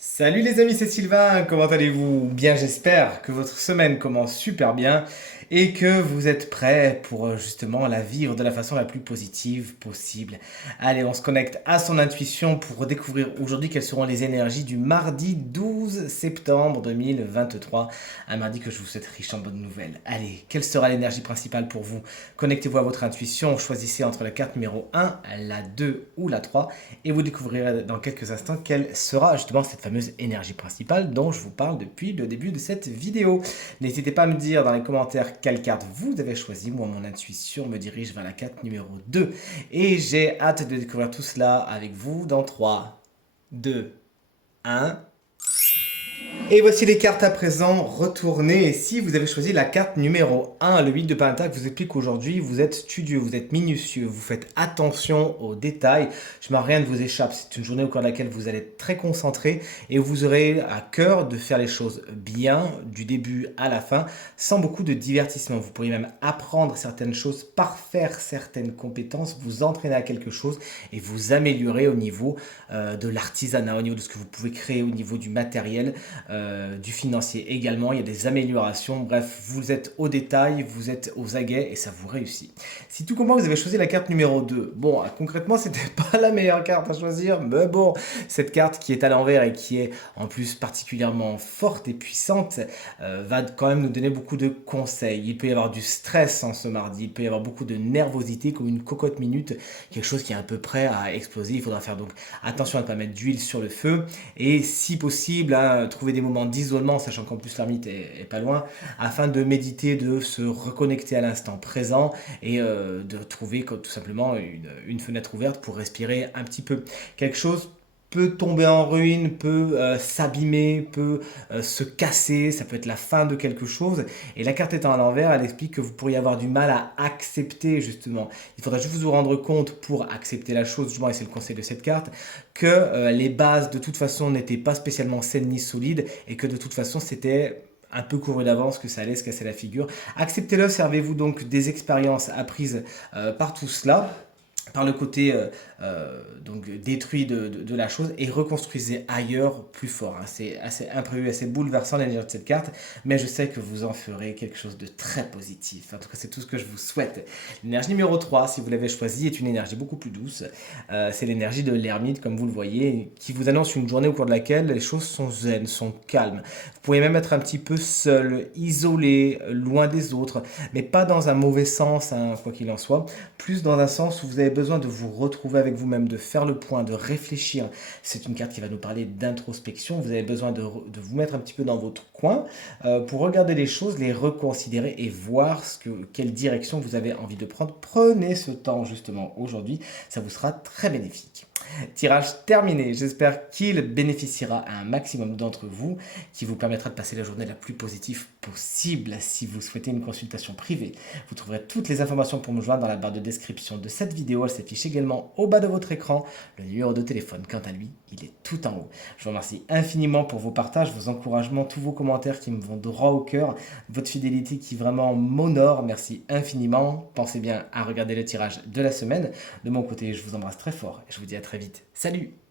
Salut les amis, c'est Sylvain, comment allez-vous? Bien, j'espère que votre semaine commence super bien et que vous êtes prêts pour justement la vivre de la façon la plus positive possible. Allez, on se connecte à son intuition pour découvrir aujourd'hui quelles seront les énergies du mardi 12 septembre 2023, un mardi que je vous souhaite riche en bonnes nouvelles. Allez, quelle sera l'énergie principale pour vous? Connectez-vous à votre intuition, choisissez entre la carte numéro 1, la 2 ou la 3 et vous découvrirez dans quelques instants quelle sera justement cette fameuse énergie principale dont je vous parle depuis le début de cette vidéo. N'hésitez pas à me dire dans les commentaires quelle carte vous avez choisi. Moi, mon intuition me dirige vers la carte numéro 2 et j'ai hâte de découvrir tout cela avec vous dans 3, 2, 1. Et voici les cartes à présent retournées. Et si vous avez choisi la carte numéro 1, le 8 de Pentacle vous explique qu'aujourd'hui vous êtes studieux, vous êtes minutieux, vous faites attention aux détails. Rien ne vous échappe. C'est une journée au cours de laquelle vous allez être très concentré et vous aurez à cœur de faire les choses bien du début à la fin sans beaucoup de divertissement. Vous pourriez même apprendre certaines choses, parfaire certaines compétences, vous entraîner à quelque chose et vous améliorer au niveau de l'artisanat, au niveau de ce que vous pouvez créer, au niveau du matériel du financier également. Il y a des améliorations. Bref, vous êtes au détail, vous êtes aux aguets et ça vous réussit. Si tout comment vous avez choisi la carte numéro 2, bon, concrètement, c'était pas la meilleure carte à choisir, mais bon, cette carte qui est à l'envers et qui est en plus particulièrement forte et puissante va quand même nous donner beaucoup de conseils. Il peut y avoir du stress en ce mardi, il peut y avoir beaucoup de nervosité comme une cocotte minute, quelque chose qui est à peu près à exploser. Il faudra faire donc attention à ne pas mettre d'huile sur le feu et si possible, trouver des moments d'isolement, sachant qu'en plus l'ermite est pas loin, afin de méditer, de se reconnecter à l'instant présent et de trouver tout simplement une fenêtre ouverte pour respirer un petit peu. Quelque chose peut tomber en ruine, peut s'abîmer, peut se casser, ça peut être la fin de quelque chose. Et la carte étant à l'envers, elle explique que vous pourriez avoir du mal à accepter justement. Il faudra juste vous rendre compte pour accepter la chose, justement, et c'est le conseil de cette carte, que les bases de toute façon n'étaient pas spécialement saines ni solides et que de toute façon c'était un peu couru d'avance que ça allait se casser la figure. Acceptez-le, servez-vous donc des expériences apprises par tout cela par le côté donc détruit de la chose et reconstruisez ailleurs plus fort. Hein. C'est assez imprévu, assez bouleversant l'énergie de cette carte, mais je sais que vous en ferez quelque chose de très positif. En tout cas, c'est tout ce que je vous souhaite. L'énergie numéro 3, si vous l'avez choisie, est une énergie beaucoup plus douce. C'est l'énergie de l'ermite, comme vous le voyez, qui vous annonce une journée au cours de laquelle les choses sont zen, sont calmes. Vous pouvez même être un petit peu seul, isolé, loin des autres, mais pas dans un mauvais sens, hein, quoi qu'il en soit, plus dans un sens où vous avez besoin de vous retrouver avec vous-même, de faire le point, de réfléchir. C'est une carte qui va nous parler d'introspection. Vous avez besoin de vous mettre un petit peu dans votre coin pour regarder les choses, les reconsidérer et voir quelle direction vous avez envie de prendre. Prenez ce temps justement aujourd'hui, ça vous sera très bénéfique. Tirage terminé. J'espère qu'il bénéficiera à un maximum d'entre vous, qui vous permettra de passer la journée la plus positive possible. Si vous souhaitez une consultation privée, vous trouverez toutes les informations pour me joindre dans la barre de description de cette vidéo. Elle s'affiche également au bas de votre écran. Le numéro de téléphone, quant à lui, il est tout en haut. Je vous remercie infiniment pour vos partages, vos encouragements, tous vos commentaires qui me vont droit au cœur, votre fidélité qui vraiment m'honore. Merci infiniment. Pensez bien à regarder le tirage de la semaine. De mon côté, je vous embrasse très fort et je vous dis à très vite. Salut!